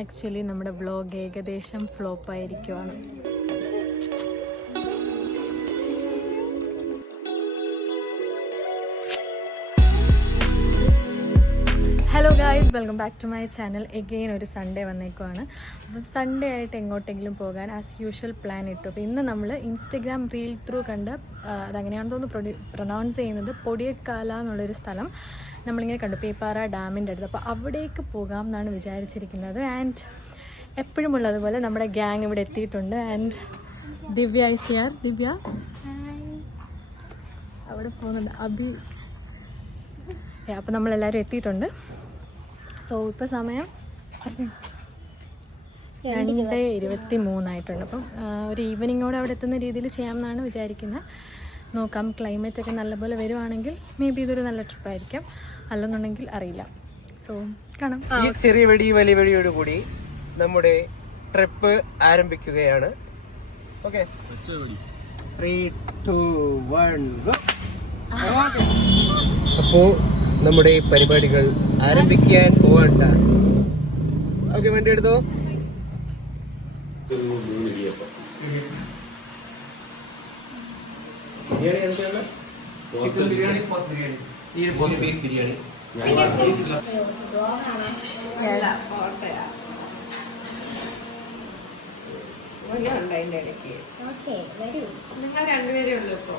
Actually നമ്മുടെ vlog ഏകദേശം ഫ്ലോപ്പായിരിക്കുവാണ്. Hello guys, welcome back to my channel. Again ഒരു സൺഡേ വന്നേക്കുവാണ്. അപ്പം സൺഡേ ആയിട്ട് എങ്ങോട്ടെങ്കിലും പോകാൻ ആസ് യൂഷ്വൽ പ്ലാൻ ഇട്ടു. അപ്പോൾ ഇന്ന് നമ്മൾ ഇൻസ്റ്റഗ്രാം റീൽ ത്രൂ കണ്ട്, അതങ്ങനെയാണെന്ന് തോന്നുന്നു പ്രൊനൗൺസ് ചെയ്യുന്നത്, പൊടിയക്കാല എന്നുള്ളൊരു സ്ഥലം നമ്മളിങ്ങനെ കണ്ടു, പേപ്പാറ ഡാമിൻ്റെ അടുത്ത്. അപ്പോൾ അവിടേക്ക് പോകാം എന്നാണ് വിചാരിച്ചിരിക്കുന്നത്. ആൻഡ് എപ്പോഴും ഉള്ളതുപോലെ നമ്മുടെ ഗ്യാങ് ഇവിടെ എത്തിയിട്ടുണ്ട്. And Divya is here. Divya അവിടെ പോകുന്നുണ്ട്. അഭി. അപ്പോൾ നമ്മളെല്ലാവരും എത്തിയിട്ടുണ്ട്. സോ ഇപ്പോൾ സമയം 2:23 അപ്പം ഒരു ഈവനിങ്ങോടെ അവിടെ എത്തുന്ന രീതിയിൽ ചെയ്യാമെന്നാണ് വിചാരിക്കുന്നത്. നോക്കാം, ക്ലൈമറ്റൊക്കെ നല്ലപോലെ വരുവാണെങ്കിൽ മേ ബി ഇതൊരു നല്ല ട്രിപ്പായിരിക്കും, അല്ലെന്നുണ്ടെങ്കിൽ അറിയില്ല. സോ കാണാം. ഈ ചെറിയ വെടി വലിയ വെടിയോട് കൂടി നമ്മുടെ ട്രിപ്പ് ആരംഭിക്കുകയാണ്. Okay, 3, 2, 1 go. അപ്പോ നമ്മുടെ പരിപാടികൾ ആരംഭിക്കാൻ പോകണ്ട. ഓക്കെ, വണ്ടി എടുത്തോ. ബിരിയാണി എന്താണ്? Chicken biryani, pork biryani, beef biryani. നിങ്ങൾ രണ്ടുപേരേ ഉള്ളൂ ഇപ്പോ.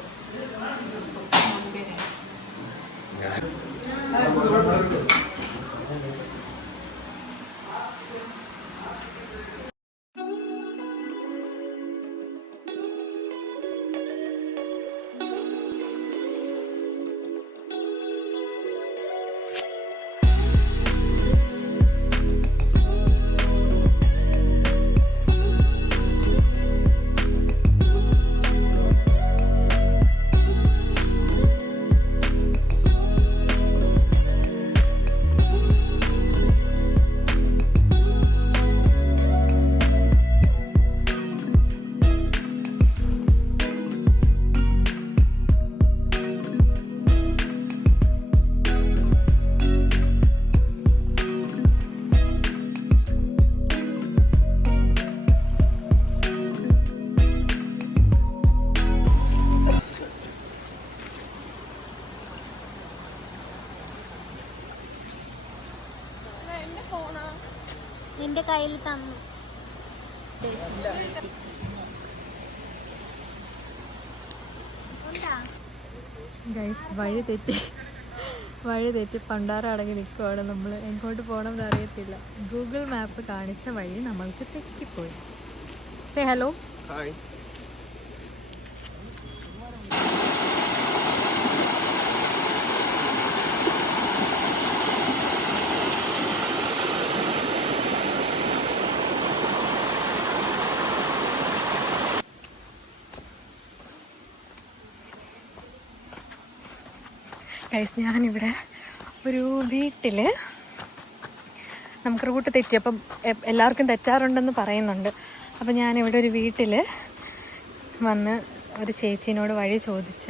നിന്റെ കയ്യിൽ തന്നു. ഗൈസ്, വഴി തെറ്റി പണ്ടാറ അടങ്ങി നിൽക്കുവാണ്. നമ്മൾ എങ്ങോട്ട് പോകണം എന്ന് അറിയത്തില്ല. ഗൂഗിൾ മാപ്പ് കാണിച്ച വഴി നമ്മൾക്ക് തെറ്റിപ്പോയി. Say hello. ഹായ്. ഗൈസ്, ഞാനിവിടെ ഒരു വീട്ടിൽ, നമുക്ക് റൂട്ട് തെറ്റി, അപ്പം എല്ലാവർക്കും തെറ്റാറുണ്ടെന്ന് പറയുന്നുണ്ട്. അപ്പം ഞാനിവിടെ ഒരു വീട്ടിൽ വന്ന് ഒരു ചേച്ചീനോട് വഴി ചോദിച്ച,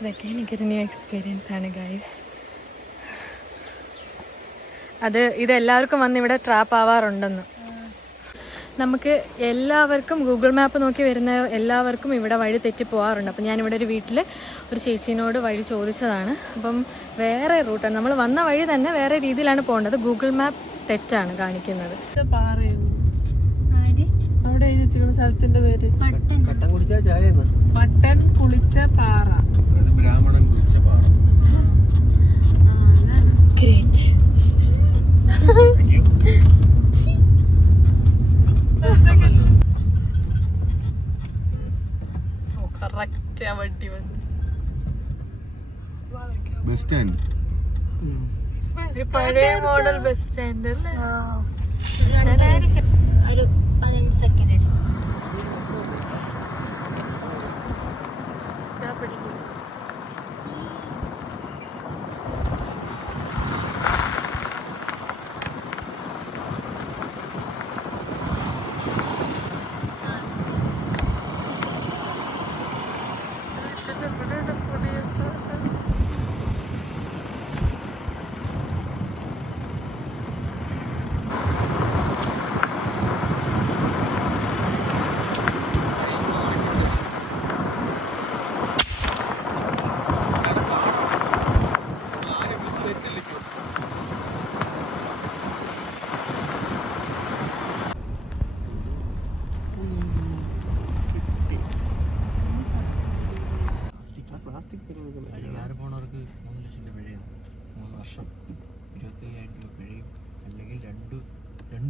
ഇതൊക്കെ എനിക്കൊരു ന്യൂ എക്സ്പീരിയൻസ് ആണ് ഗൈസ്. ഇതെല്ലാവർക്കും വന്ന് ഇവിടെ ട്രാപ്പ് ആവാറുണ്ടെന്ന്. നമുക്ക് എല്ലാവർക്കും ഗൂഗിൾ മാപ്പ് നോക്കി വരുന്ന എല്ലാവർക്കും ഇവിടെ വഴി തെറ്റി പോകാറുണ്ട്. അപ്പം ഞാനിവിടെ ഒരു വീട്ടിൽ ഒരു ചേച്ചീനോട് വഴി ചോദിച്ചതാണ്. അപ്പം വേറെ റൂട്ടാണ്, നമ്മൾ വന്ന വഴി തന്നെ വേറെ രീതിയിലാണ് പോകേണ്ടത്. ഗൂഗിൾ മാപ്പ് തെറ്റാണ് കാണിക്കുന്നത്. അവിടെ സ്ഥലത്തിന്റെ പേര് പട്ടൻ കുളിച്ച പാറ. ബ്രാഹ്മണൻ കുളിച്ച പാറ. ഗ്രേറ്റ്. കറക്റ്റ് ആ വണ്ടി വന്നു. ബസ് സ്റ്റാൻഡ്, പഴയ മോഡൽ ബസ് സ്റ്റാൻഡ് അല്ലേ? ഒരു 15 സെക്കൻഡ്.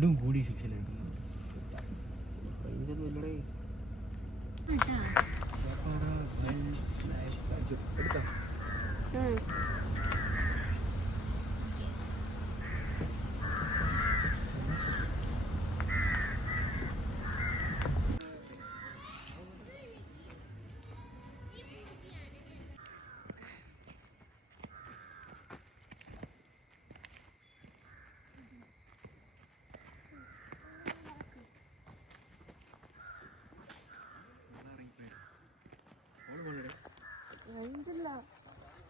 രണ്ടും കൂടി ശിക്ഷയിലെടുക്കുന്നു.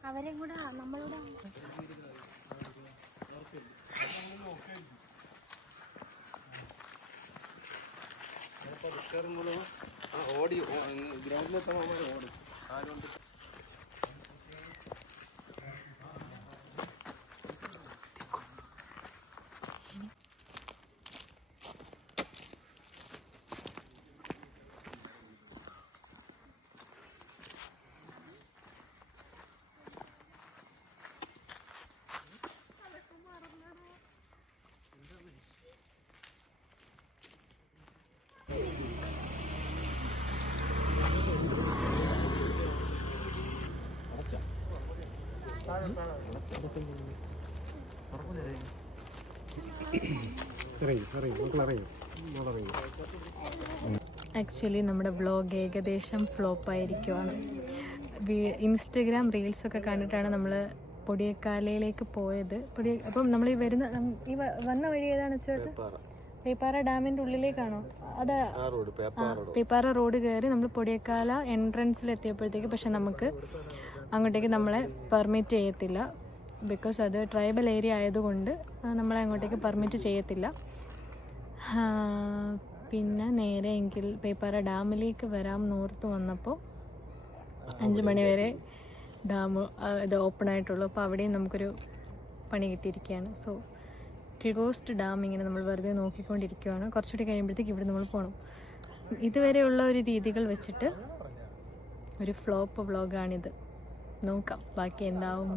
അവരെ കൂടെ നമ്മളോട് ഓടി ഗ്രൗണ്ടിലെത്താൻ ഓടി ആരുണ്ട് ആക്ച്വലി നമ്മുടെ വ്ളോഗ് ഏകദേശം ഫ്ലോപ്പായിരിക്കുവാണ്. ഇൻസ്റ്റഗ്രാം റീൽസൊക്കെ കണ്ടിട്ടാണ് നമ്മൾ പൊടിയക്കാലയിലേക്ക് പോയത്. അപ്പം നമ്മൾ ഈ വന്ന വഴി ഏതാണ് ചേട്ടാ? പേപ്പാറ ഡാമിൻ്റെ ഉള്ളിലേക്കാണോ? അത് പേപ്പാറ റോഡ് കയറി നമ്മൾ പൊടിയക്കാല എൻട്രൻസിലെത്തിയപ്പോഴത്തേക്ക് പക്ഷെ നമുക്ക് അങ്ങോട്ടേക്ക് നമ്മളെ പെർമിറ്റ് ചെയ്യത്തില്ല. ബിക്കോസ് അത് ട്രൈബൽ ഏരിയ ആയതുകൊണ്ട് നമ്മളെ അങ്ങോട്ടേക്ക് പെർമിറ്റ് ചെയ്യത്തില്ല. പിന്നെ നേരെ എങ്കിൽ പേപ്പാറ ഡാമിലേക്ക് വരാം നോർത്ത് വന്നപ്പോൾ 5 മണി വരെ ഡാം ഇത് ഓപ്പൺ ആയിട്ടുള്ളൂ. അപ്പോൾ അവിടെയും നമുക്കൊരു പണി കിട്ടിയിരിക്കുകയാണ്. സോ ക്ലോസ്ഡ് ഡാം ഇങ്ങനെ നമ്മൾ വെറുതെ നോക്കിക്കൊണ്ടിരിക്കുകയാണ്. കുറച്ചുകൂടി കഴിയുമ്പോഴത്തേക്ക് ഇവിടെ നമ്മൾ പോകണം. ഇതുവരെയുള്ള ഒരു രീതികൾ വെച്ചിട്ട് ഒരു ഫ്ലോപ്പ് വ്ളോഗാണിത്. നോക്കാം ബാക്കി എന്താവും.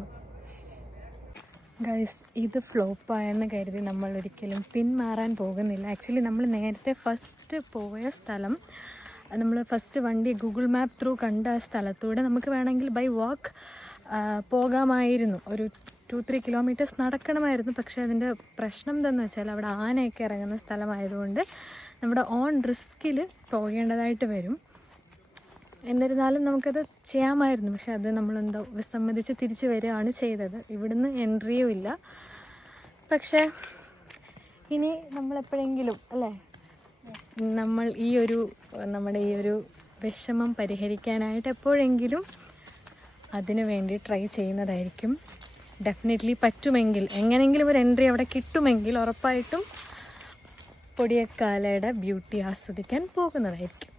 ഗൈസ്, ഇത് ഫ്ലോപ്പായെന്ന് കരുതി നമ്മൾ ഒരിക്കലും പിന്മാറാൻ പോകുന്നില്ല. ആക്ച്വലി നമ്മൾ നേരത്തെ ഫസ്റ്റ് പോയ സ്ഥലം, നമ്മൾ ഫസ്റ്റ് വണ്ടി ഗൂഗിൾ മാപ്പ് ത്രൂ കണ്ട സ്ഥലത്തൂടെ നമുക്ക് വേണമെങ്കിൽ ബൈ വാക്ക് പോകാമായിരുന്നു. ഒരു 2-3 കിലോമീറ്റേഴ്സ് നടക്കണമായിരുന്നു. പക്ഷേ അതിൻ്റെ പ്രശ്നം എന്താണെന്ന് വെച്ചാൽ അവിടെ ആനയൊക്കെ ഇറങ്ങുന്ന സ്ഥലമായതുകൊണ്ട് നമ്മുടെ ഓൺ റിസ്കിൽ പോകേണ്ടതായിട്ട് വരും. എന്നിരുന്നാലും നമുക്കത് ചെയ്യാമായിരുന്നു. പക്ഷെ അത് നമ്മളെന്തോ വിസമ്മതിച്ച് തിരിച്ച് വരികയാണ് ചെയ്തത്. ഇവിടുന്ന് എൻട്രിയും ഇല്ല. പക്ഷേ ഇനി നമ്മളെപ്പോഴെങ്കിലും അല്ലേ നമ്മൾ നമ്മുടെ ഈ ഒരു വിഷമം പരിഹരിക്കാനായിട്ട് എപ്പോഴെങ്കിലും അതിനു വേണ്ടി ട്രൈ ചെയ്യുന്നതായിരിക്കും. ഡെഫിനറ്റ്ലി പറ്റുമെങ്കിൽ, എങ്ങനെയെങ്കിലും ഒരു എൻട്രി അവിടെ കിട്ടുമെങ്കിൽ ഉറപ്പായിട്ടും പൊടിയക്കാലയുടെ ബ്യൂട്ടി ആസ്വദിക്കാൻ പോകുന്നതായിരിക്കും.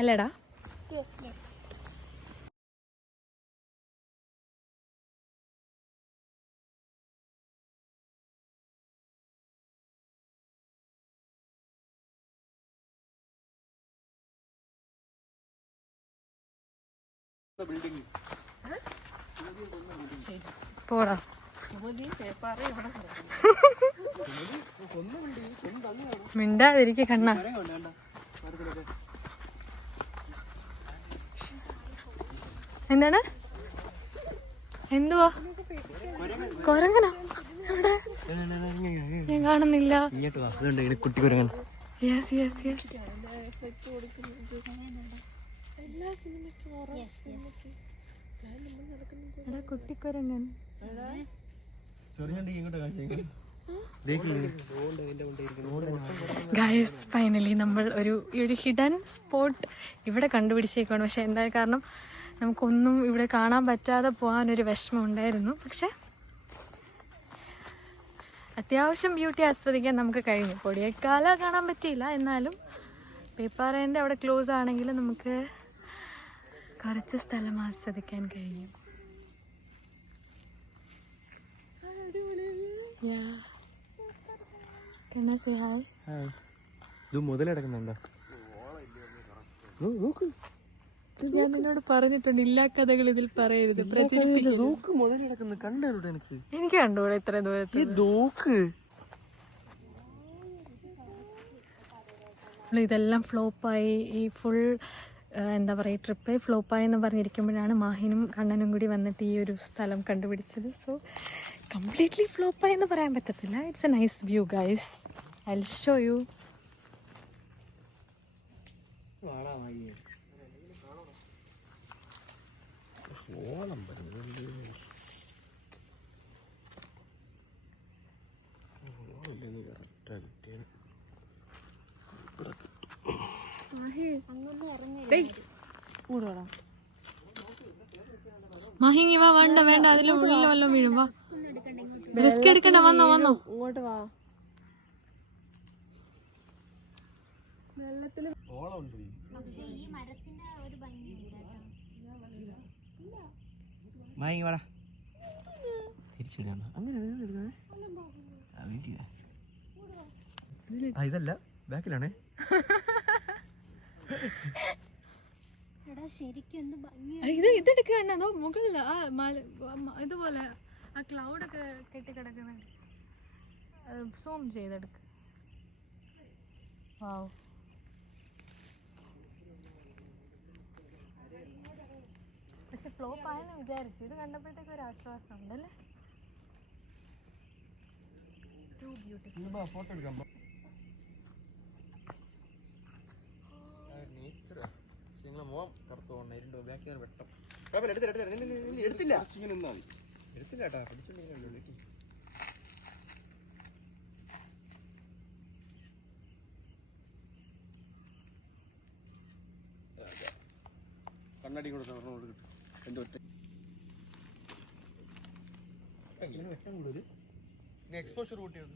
അല്ലേടാ? പോടാ. മിണ്ടാതിരിക്കെ കണ്ണ. എന്താണ്? എന്തുവാ? കൊരങ്ങനോ? എവിടെ? ഞാൻ കാണുന്നില്ല. കുട്ടി കുരങ്ങൻ. Yes yes yes. എടാ കുട്ടിക്കൊരങ്ങൻ. ഗൈസ്, ഫൈനലി നമ്മൾ ഒരു ഹിഡൻ സ്പോട്ട് ഇവിടെ കണ്ടുപിടിച്ചേക്കാണ്. പക്ഷെ എന്താ കാരണം നമുക്കൊന്നും ഇവിടെ കാണാൻ പറ്റാതെ പോകാനൊരു വിഷമം ഉണ്ടായിരുന്നു. പക്ഷെ അത്യാവശ്യം ബ്യൂട്ടി ആസ്വദിക്കാൻ നമുക്ക് കഴിഞ്ഞു. പൊടിയക്കാല കാണാൻ പറ്റിയില്ല, എന്നാലും പേപ്പാറേൻ്റെ അവിടെ ക്ലോസ് ആണെങ്കിൽ നമുക്ക് കുറച്ച് സ്ഥലം ആസ്വദിക്കാൻ കഴിഞ്ഞു. ഇത് മുതലെടുക്കുന്നുണ്ടോ? നോക്ക്. ഞാൻ നിന്നോട് പറഞ്ഞിട്ടുണ്ട്, ഇല്ലാ കഥകൾ ഇതിൽ പറയരുത്, പ്രചരിപ്പിക്കരുത്. നോക്ക് മുതൽ കിടക്കുന്നു കണ്ടൂടെ എനിക്ക്? എനിക്ക് കണ്ടുകൂടെ ഇത്ര ദൂരത്ത്. നോക്ക് ഇതെല്ലാം ഫ്ലോപ്പായി, ഈ ഫുൾ എന്താ പറയുക ട്രിപ്പ് ഫ്ലോപ്പായി എന്ന് പറഞ്ഞിരിക്കുമ്പോഴാണ് മാഹിനും കണ്ണനും കൂടി വന്നിട്ട് ഈ ഒരു സ്ഥലം കണ്ടുപിടിച്ചത്. സോ കംപ്ലീറ്റ്ലി ഫ്ലോപ്പായി എന്ന് പറയാൻ പറ്റത്തില്ല. It's a nice view guys, I will show you. മാഹിങ്ങി വാ, വേണ്ട വേണ്ട, അതിൽ ഉള്ളിൽ വല്ലതും വീഴും. വാ, റിസ്ക് എടുക്കണ്ട, വന്നോ വന്നോ. ഇങ്ങോട്ട് വാ. പക്ഷെ ഈ മരത്തിന്റെ ഒരു ഭംഗിയുണ്ട് ഇതല്ല ബാക്കിലാണേ. എടാ ശരിക്കും എന്ത് ഭംഗി. ഇതെടുക്കണ്ടോ മുകളിൽ ആ ഇതുപോലെ ആ ക്ലൗഡൊക്കെ കെട്ടിക്കിടക്കുന്ന സൂം ചെയ്തെടുക്ക. വാവ്, പക്ഷെ ഫ്ലോപ്പ് ആയെന്ന് വിചാരിച്ചു. ഇത് കണ്ടപ്പോഴത്തേക്ക് ഒരു ആശ്വാസം ഉണ്ടല്ലേ. To beautiful. ഫോട്ടോ എടുക്കാം. എടുത്തില്ല കണ്ണാടി കൊടുത്ത എക്സ്പോഷർ കൂട്ടിയത്.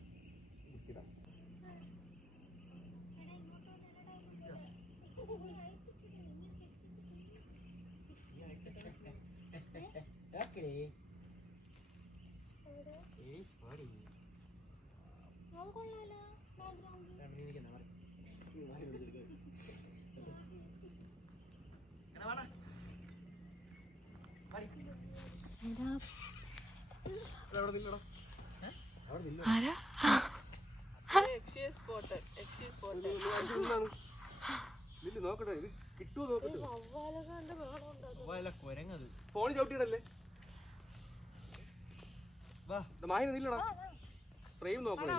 ആരാ നോക്കട്ടെ, ഇത് കിട്ടുമോ നോക്കട്ടെ. കൊരങ്ങത് ഫോണിൽ ചവിട്ടിയിടല്ലേ. വാ, മായന നില്ലടാ, ഫ്രെയിം നോക്കണേ.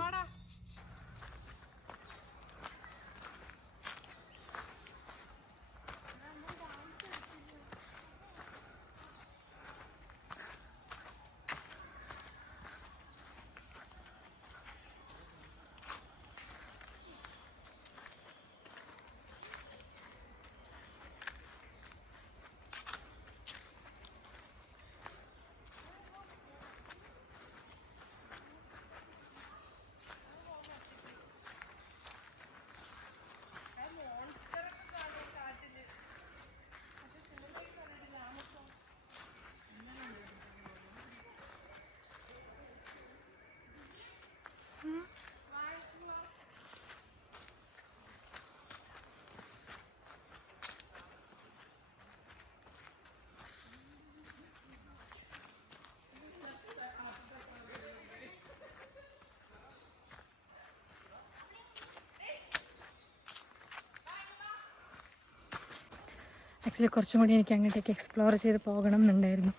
ആക്ച്വലി കുറച്ചും കൂടി എനിക്ക് അങ്ങോട്ടേക്ക് എക്സ്പ്ലോർ ചെയ്ത് പോകണം എന്നുണ്ടായിരുന്നു.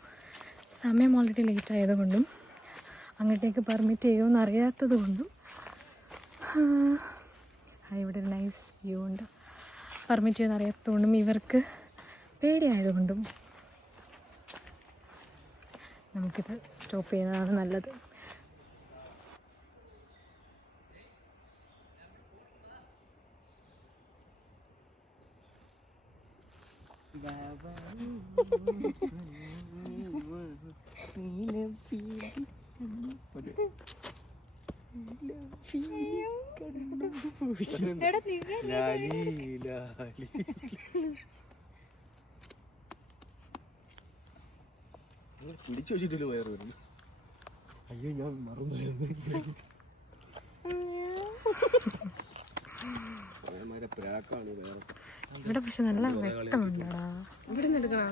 സമയം ഓൾറെഡി ലേറ്റ് ആയതുകൊണ്ടും അങ്ങോട്ടേക്ക് പെർമിറ്റ് ചെയ്യുമെന്ന് അറിയാത്തത് കൊണ്ടും ഇവിടെ ഒരു നൈസ് വ്യൂ ഉണ്ട്. പെർമിറ്റ് ചെയ്യുമെന്ന് അറിയാത്തതുകൊണ്ടും ഇവർക്ക് പേടിയായതുകൊണ്ടും നമുക്കിത് സ്റ്റോപ്പ് ചെയ്യുന്നതാണ് നല്ലത്. പിടിച്ചു വെച്ചിട്ടില്ല വയറ് വരുന്നു. അയ്യോ ഞാൻ മറന്നു. പ്രാക്കാണ് വേറെ. ഇവിടെ പക്ഷെ നല്ല വെട്ടമുണ്ടടാ. ഇവിടെ നിന്ന് എടുക്കണ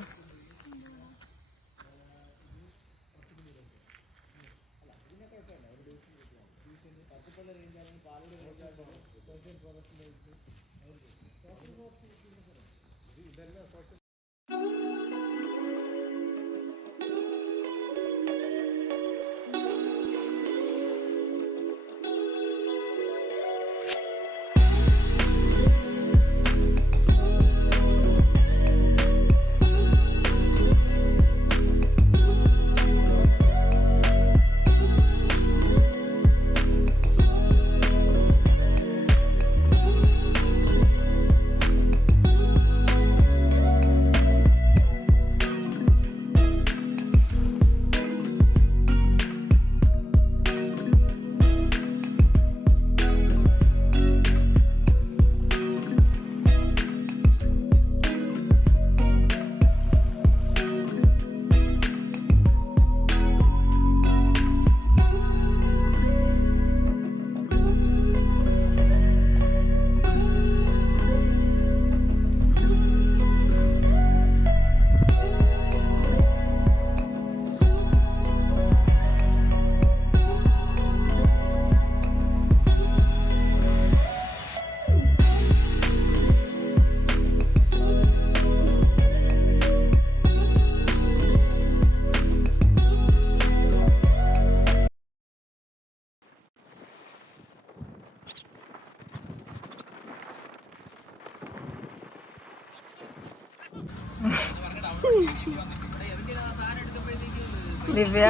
ദിവ്യ,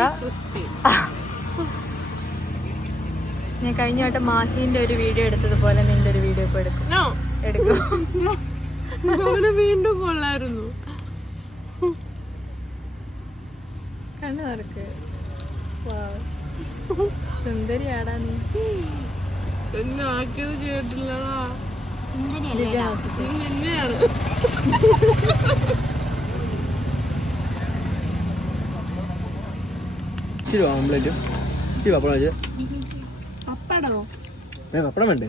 ഞാൻ കഴിഞ്ഞ വട്ടം മാഹിന്റെ ഒരു വീഡിയോ എടുത്തതുപോലെ നിന്റെ ഒരു വീഡിയോ ഇപ്പൊ എടുക്കും. അവനെ വീണ്ടും കൊള്ളായിരുന്നു. കണ്ണു നടക്ക്. സുന്ദരിയാടാ നീ. എന്നെ ആക്കിയത് കേട്ടില്ലടാ. സുന്ദരിയല്ലേ നീ എന്നെയാണ്. ഇച്ചിരി ഓംലെറ്റും ഇച്ചിരി പപ്പടം വെച്ച്. പപ്പടോ? പപ്പടം വേണ്ടേ?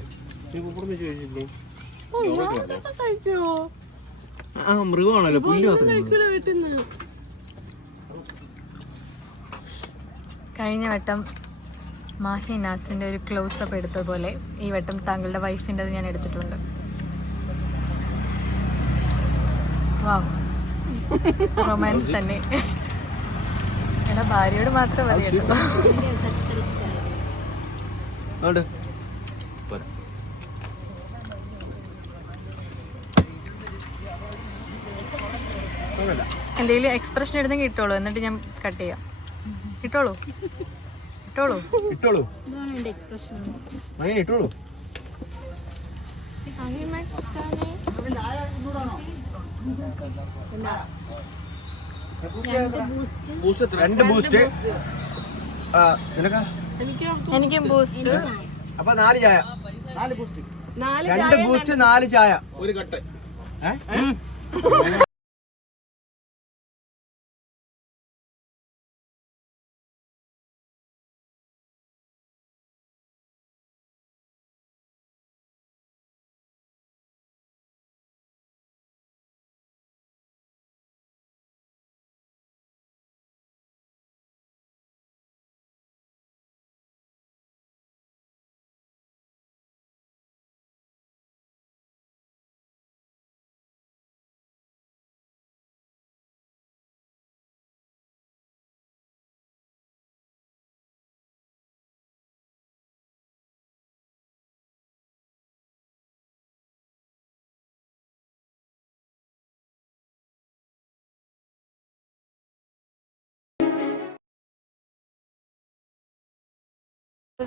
കഴിക്കോ? ആ മൃഗമാണല്ലോ, പുല്ല് കഴിക്കൂല വീട്ടിൽ നിന്ന്. കഴിഞ്ഞ വട്ടം മാഹി നാസിന്റെ ഒരു ക്ലോസപ്പ് എടുത്തതുപോലെ ഈ വട്ടം താങ്കളുടെ വൈഫിൻ്റെ ഞാൻ എടുത്തിട്ടുണ്ട്. വാവ്, റൊമാൻസ് തന്നെ. എടാ ഭാര്യയോട് മാത്രം മതി കേട്ടോ. എന്തെങ്കിലും എക്സ്പ്രഷൻ എടുത്തെങ്കിൽ ഇട്ടോളൂ, എന്നിട്ട് ഞാൻ കട്ട് ചെയ്യാം. ഇട്ടോളൂ ഇട്ടോളൂ ഇട്ടോളൂ ഇതാണ് എന്റെ എക്സ്പ്രഷൻ. ഇട്ടോളൂ. രണ്ട് ബൂസ്റ്റ്. എനിക്കും ബൂസ്റ്റ്. അപ്പൊ 4 ചായ. 2 ബൂസ്റ്റ് 4 ചായ. ഒരു കട്ട്.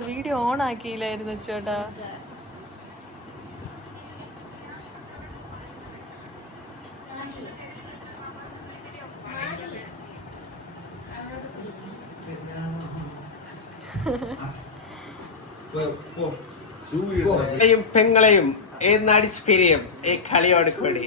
വീഡിയോ ഓൺ ആക്കിയില്ലായിരുന്നു ചേട്ടാ. പെങ്ങളെയും ഏന്നടിച്ച് പിരിയും ഈ കളിയോട് കൂടി.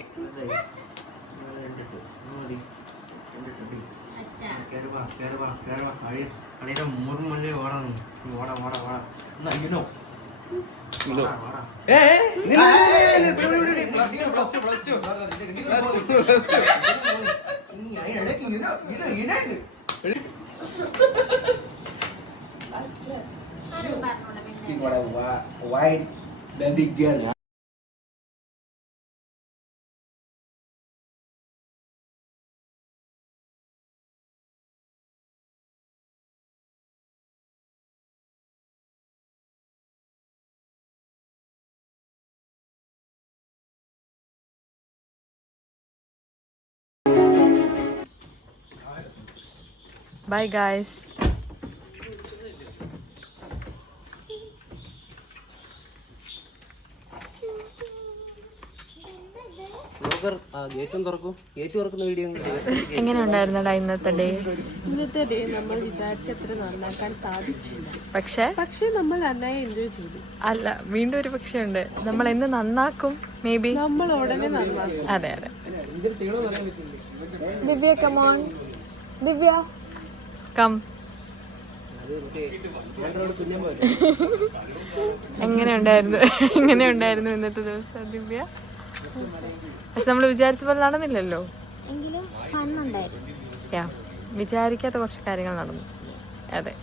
White baby girl. Bye guys. ഗേറ്റും തുറക്കും. ഗേറ്റ് തുറക്കുന്ന വീഡിയോ എങ്ങനെ ഉണ്ടായിരുന്നടാ ഇന്നത്തെ ഡേ? ഇന്നത്തെ ഡേ നമ്മൾ വിചാരിച്ചത്ര നന്നാക്കാൻ സാധിച്ചില്ല, പക്ഷേ നമ്മൾ നന്നായി എൻജോയ് ചെയ്തു. അല്ല, വീണ്ടും ഒരു പക്ഷേ ഉണ്ട്. നമ്മൾ എന്ന് നന്നാക്കും മേ ബി. നമ്മൾ ഉടനെ നന്നാക്കും. അതെ. ദിവ്യ കമോൺ. ദിവ്യ കം. എങ്ങനെയുണ്ടായിരുന്നു ഇന്നത്തെ ദിവസം ദിവ്യ? പക്ഷെ നമ്മൾ വിചാരിച്ച പോലെ നടന്നില്ലല്ലോ. എങ്കിലും ഫൺ ഉണ്ടായിരുന്നു. വിചാരിക്കാത്ത കുറച്ച് കാര്യങ്ങൾ നടന്നു. അതെ.